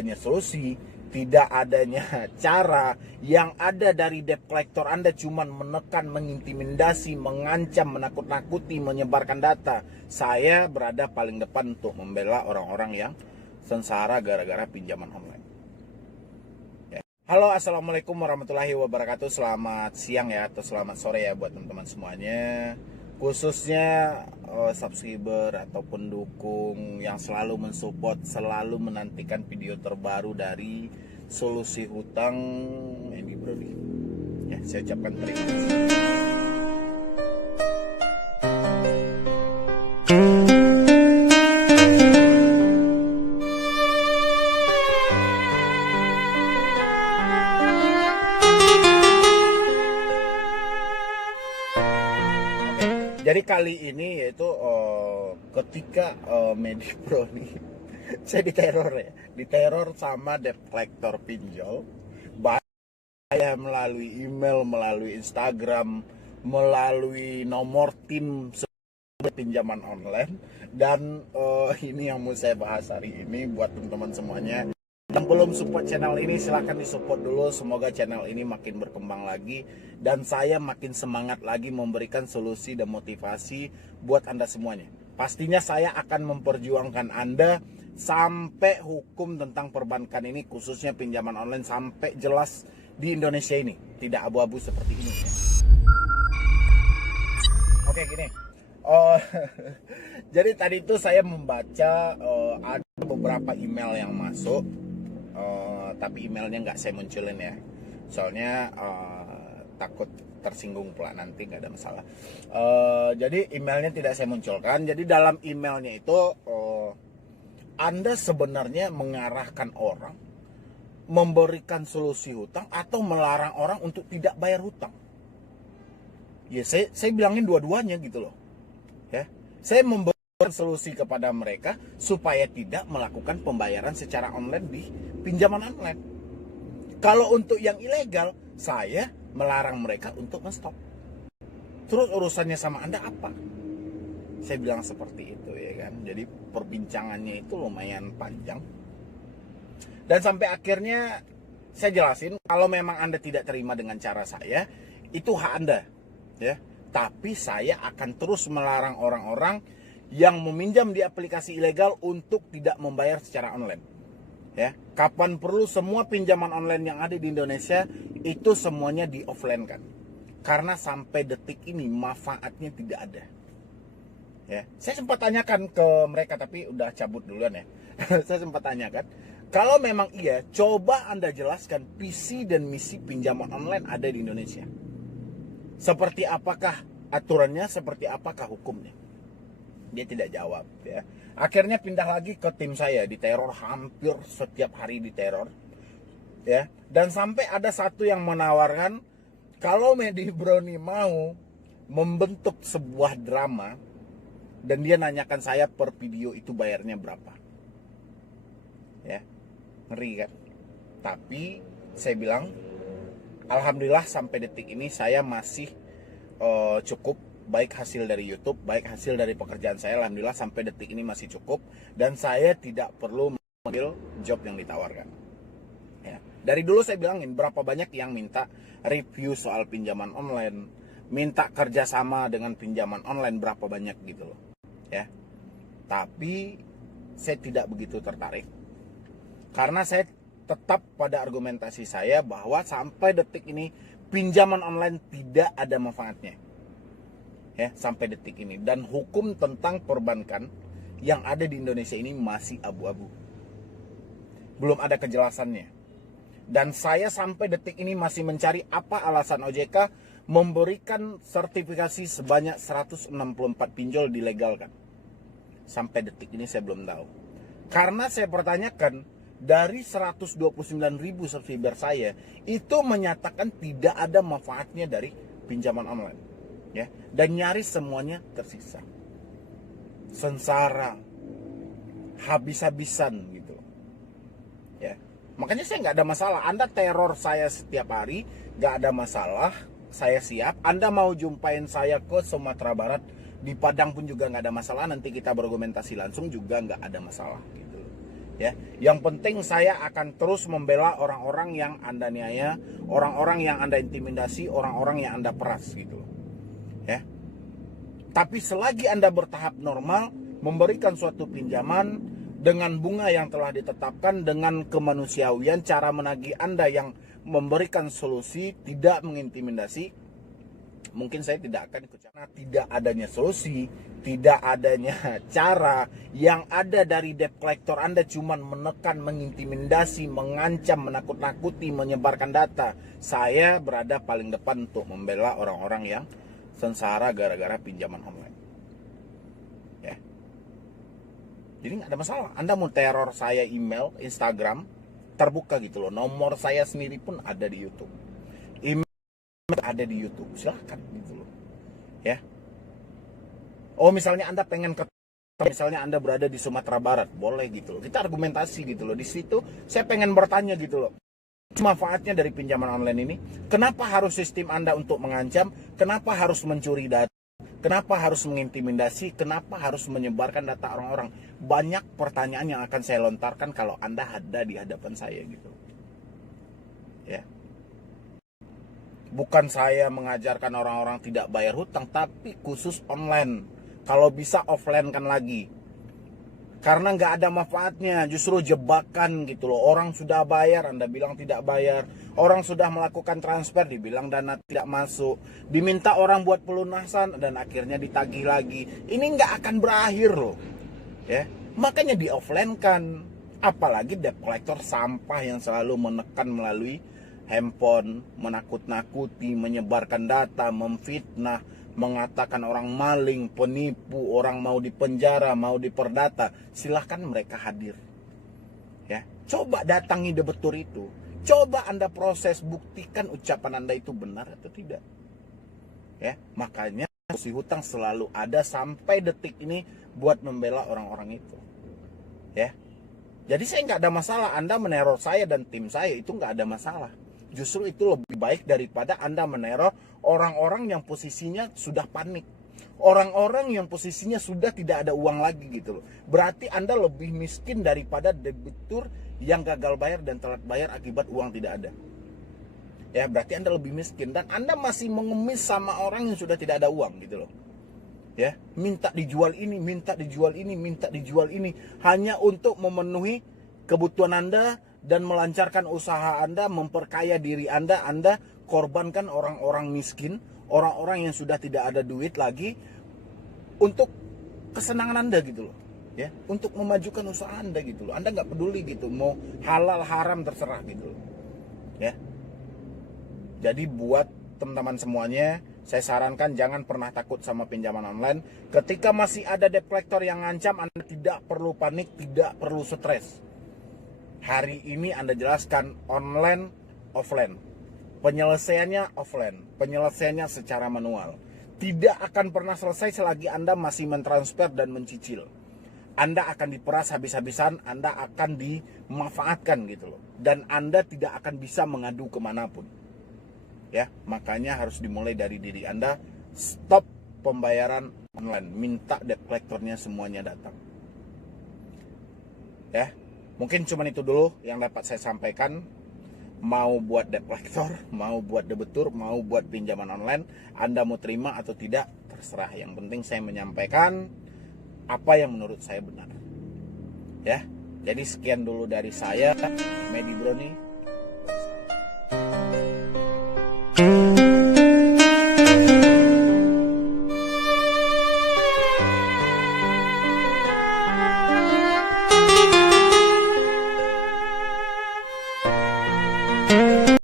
adanya solusi, tidak adanya cara. Yang ada dari debt collector Anda cuman menekan, mengintimidasi, mengancam, menakut-nakuti, menyebarkan data. Saya berada paling depan untuk membela orang-orang yang sengsara gara-gara pinjaman online. Halo, assalamualaikum warahmatullahi wabarakatuh. Selamat siang ya, atau selamat sore ya buat teman-teman semuanya. Khususnya subscriber atau pendukung yang selalu mensupport, selalu menantikan video terbaru dari Solusi Hutang Andy Brody. Ya, saya ucapkan terima kasih. Jadi kali ini yaitu ketika MediPro nih saya diteror sama debt collector pinjol, saya melalui email, melalui Instagram, melalui nomor tim pinjaman online. Dan ini yang mau saya bahas hari ini buat teman-teman semuanya. Yang belum support channel ini silahkan disupport dulu. Semoga channel ini makin berkembang lagi dan saya makin semangat lagi memberikan solusi dan motivasi buat Anda semuanya. Pastinya saya akan memperjuangkan Anda sampai hukum tentang perbankan ini, khususnya pinjaman online, sampai jelas di Indonesia ini, tidak abu-abu seperti ini ya. Oke, gini. Jadi tadi itu saya membaca ada beberapa email yang masuk. Tapi emailnya nggak saya munculin ya, soalnya takut tersinggung pula nanti, nggak ada masalah. Jadi emailnya tidak saya munculkan. Jadi dalam emailnya itu Anda sebenarnya mengarahkan orang, memberikan solusi hutang atau melarang orang untuk tidak bayar hutang. Ya saya bilangin dua-duanya gitu loh ya. Saya memberikan solusi kepada mereka supaya tidak melakukan pembayaran secara online di pinjaman online. Kalau untuk yang ilegal, saya melarang mereka untuk men-stop. Terus urusannya sama Anda apa? Saya bilang seperti itu ya kan. Jadi perbincangannya itu lumayan panjang. Dan sampai akhirnya saya jelasin, kalau memang Anda tidak terima dengan cara saya, itu hak Anda ya. Tapi saya akan terus melarang orang-orang yang meminjam di aplikasi ilegal untuk tidak membayar secara online. Ya, kapan perlu semua pinjaman online yang ada di Indonesia itu semuanya di offline kan. Karena sampai detik ini manfaatnya tidak ada. Ya, saya sempat tanyakan ke mereka tapi udah cabut duluan ya. Saya sempat tanyakan, kalau memang iya, coba Anda jelaskan visi dan misi pinjaman online ada di Indonesia. Seperti apakah aturannya, seperti apakah hukumnya? Dia tidak jawab ya. Akhirnya pindah lagi ke tim saya, diteror hampir setiap hari diteror ya. Dan sampai ada satu yang menawarkan kalau MediPro mau membentuk sebuah drama dan dia nanyakan saya per video itu bayarnya berapa. Ya. Ngeri kan? Tapi saya bilang alhamdulillah sampai detik ini saya masih cukup. Baik hasil dari YouTube, baik hasil dari pekerjaan saya, alhamdulillah sampai detik ini masih cukup. Dan saya tidak perlu mengambil job yang ditawarkan ya. Dari dulu saya bilangin berapa banyak yang minta review soal pinjaman online, minta kerjasama dengan pinjaman online, berapa banyak gitu loh ya. Tapi saya tidak begitu tertarik, karena saya tetap pada argumentasi saya bahwa sampai detik ini pinjaman online tidak ada manfaatnya ya, sampai detik ini. Dan hukum tentang perbankan yang ada di Indonesia ini masih abu-abu, belum ada kejelasannya. Dan saya sampai detik ini masih mencari apa alasan OJK memberikan sertifikasi sebanyak 164 pinjol dilegalkan. Sampai detik ini saya belum tahu. Karena saya pertanyakan, dari 129.000 subscriber saya itu menyatakan tidak ada manfaatnya dari pinjaman online ya, dan nyaris semuanya tersiksa, sengsara, habis-habisan gitu ya. Makanya saya nggak ada masalah Anda teror saya setiap hari, nggak ada masalah, saya siap. Anda mau jumpain saya ke Sumatera Barat, di Padang pun juga nggak ada masalah, nanti kita berargumentasi langsung juga nggak ada masalah gitu. Ya, yang penting saya akan terus membela orang-orang yang Anda niaya, orang-orang yang Anda intimidasi, orang-orang yang Anda peras gitu. Ya. Tapi selagi Anda bertahap normal, memberikan suatu pinjaman dengan bunga yang telah ditetapkan, dengan kemanusiawian, cara menagih Anda yang memberikan solusi, tidak mengintimidasi, mungkin saya tidak akan ikut. Karena tidak adanya solusi, tidak adanya cara, yang ada dari debt collector Anda cuman menekan, mengintimidasi, mengancam, menakut-nakuti, menyebarkan data. Saya berada paling depan untuk membela orang-orang yang sengsara gara-gara pinjaman online. Ya. Jadi nggak ada masalah. Anda mau teror saya email, Instagram, terbuka gitu loh. Nomor saya sendiri pun ada di YouTube. Ada di YouTube, silahkan gitu loh, ya. Oh, misalnya Anda pengen misalnya Anda berada di Sumatera Barat, boleh gitu loh. Kita argumentasi gitu loh. Di situ saya pengen bertanya gitu loh. Manfaatnya dari pinjaman online ini, kenapa harus sistem Anda untuk mengancam? Kenapa harus mencuri data? Kenapa harus mengintimidasi? Kenapa harus menyebarkan data orang-orang? Banyak pertanyaan yang akan saya lontarkan kalau Anda ada di hadapan saya gitu. Ya. Bukan saya mengajarkan orang-orang tidak bayar hutang, tapi khusus online. Kalau bisa offline kan lagi. Karena nggak ada manfaatnya, justru jebakan gitu loh. Orang sudah bayar, Anda bilang tidak bayar. Orang sudah melakukan transfer, dibilang dana tidak masuk. Diminta orang buat pelunasan, dan akhirnya ditagih lagi. Ini nggak akan berakhir loh. Ya, makanya di offline kan. Apalagi debt collector sampah yang selalu menekan melalui handphone, menakut-nakuti, menyebarkan data, memfitnah, mengatakan orang maling, penipu, orang mau dipenjara, mau diperdata. Silahkan mereka hadir. Ya, coba datangi debetur itu. Coba Anda proses, buktikan ucapan Anda itu benar atau tidak. Ya, makanya solusi hutang selalu ada sampai detik ini buat membela orang-orang itu. Ya. Jadi saya nggak ada masalah Anda meneror saya dan tim saya, itu nggak ada masalah. Justru itu lebih baik daripada Anda meneror orang-orang yang posisinya sudah panik. Orang-orang yang posisinya sudah tidak ada uang lagi gitu loh. Berarti Anda lebih miskin daripada debitur yang gagal bayar dan telat bayar akibat uang tidak ada. Ya, berarti Anda lebih miskin. Dan Anda masih mengemis sama orang yang sudah tidak ada uang gitu loh. Ya, minta dijual ini, minta dijual ini, minta dijual ini. Hanya untuk memenuhi kebutuhan Anda dan melancarkan usaha Anda, memperkaya diri Anda korbankan orang-orang miskin, orang-orang yang sudah tidak ada duit lagi untuk kesenangan Anda gitu loh. Ya, untuk memajukan usaha Anda gitu loh. Anda nggak peduli gitu, mau halal haram terserah gitu loh. Ya. Jadi buat teman-teman semuanya, saya sarankan jangan pernah takut sama pinjaman online. Ketika masih ada debt collector yang ngancam, Anda tidak perlu panik, tidak perlu stres. Hari ini Anda jelaskan online, offline. Penyelesaiannya offline, penyelesaiannya secara manual. Tidak akan pernah selesai selagi Anda masih mentransfer dan mencicil. Anda akan diperas habis-habisan, Anda akan dimanfaatkan gitu loh. Dan Anda tidak akan bisa mengadu kemanapun. Ya, makanya harus dimulai dari diri Anda. Stop pembayaran online, minta debt collectornya semuanya datang. Ya. Mungkin cuma itu dulu yang dapat saya sampaikan. Mau buat debt collector, mau buat debetur, mau buat pinjaman online, Anda mau terima atau tidak, terserah. Yang penting saya menyampaikan apa yang menurut saya benar. Ya, jadi sekian dulu dari saya, Medi Broni.